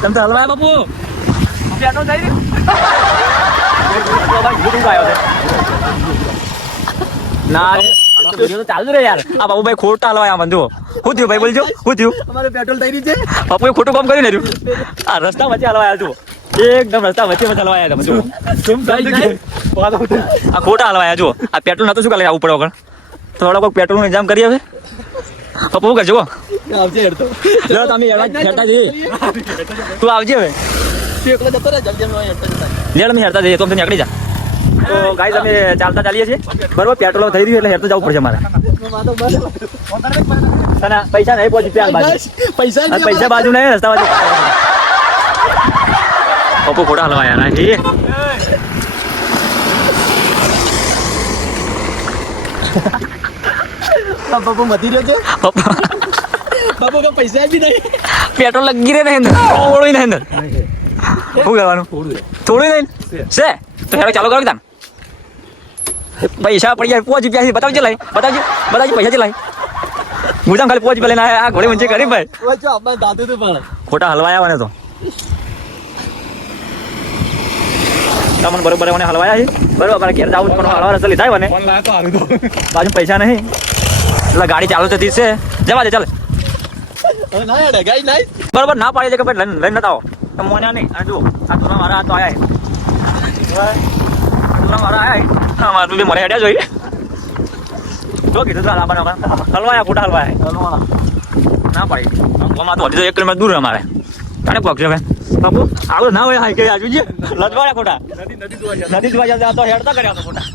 તમે તો હલવાયા બાપુ પેટો જઈ રહ્યો ના રે ચાલુ રે યાર આ બાબુ ભાઈ ખોટા હલવાયા મને જો શું થયું ભાઈ બોલજો શું થયું અમારે પેટ્રોલ થઈ રહ્યું છે બાપુએ ખોટું કામ કર્યું ને રહ્યું આ રસ્તા વચ્ચે હલવાયા જો એકદમ રસ્તા વચ્ચે હલવાયા તમે જો આ ખોટા હલવાયા જો આ પેટ્રોલ નતું શું કાલે આવું પડે વગર થોડો કોઈ પેટ્રોલ નું ઇંતજામ કરીએ હવે પપ્પુ કરજો આવજે હેડ તો જો તમે હેરતા જઈએ તું આવજે હવે તું એકલો જતો રહે જલ્દી અમે હેડતા જતા લેડ અમે હેરતા જઈએ તો અમને નીકળી જા તો ગાઈસ અમે ચાલતા ચાલીએ છીએ બરોબર પેટ્રોલ થઈ રહ્યું એટલે હેરતા જવું પડશે મારે અને પૈસા નહીં પહોંચી ત્યાં બાજુ પૈસા બાજુ નહીં રસ્તા બાજુ પપ્પુ ખોટા હલવાયા ના એ પપ્પુ મતી રહ્યો છે પપ્પા પપ્પુ કે પૈસા બી નહીં પેટ્રોલ લગી રહે નહીં થોડું નહીં અંદર શું કરવાનું થોડું નહીં છે તો હેરો ચાલુ કરો તાન પૈસા પડી જાય પહોંચી પ્યાસી બતાવજે લાઈ બતાવજે પૈસા છે લાઈ મુજામ ખાલી પહોંચી પેલા આ ઘોડે ઊંચી કરી ભાઈ જો આપણે દાદુ તો પણ ખોટા હલવાયા મને તો તમને બરોબર મને હલવાયા છે બરોબર અમારે ઘેર જવું પણ હલવા રસ્તા લીધા મને બાજુ પૈસા નહીં એટલે ગાડી ચાલુ થતી છે જવા દે ચાલે ના હેડે ગાઈ નાઈ બરોબર ના પાડી દે કે ભાઈ લઈને નતા આવો મોન્યા નહીં આ જો આ તુરા મારા તો આયા તુરા મારા આયા મારું બી મને હેડ્યા જોઈએ જો કીધું ચાલ આપણે હલવાયા ખોટા હલવાયા ના પાડી આમાં તો હજી તો 1 કિલોમીટર દૂર અમારે કાને પહોંચશે હવે બાપુ આવું ના હોય હાઈ કે આજુ જે લજવાયા ખોટા નદી જોવા જતા તો હેડતા કર્યા તો ખોટા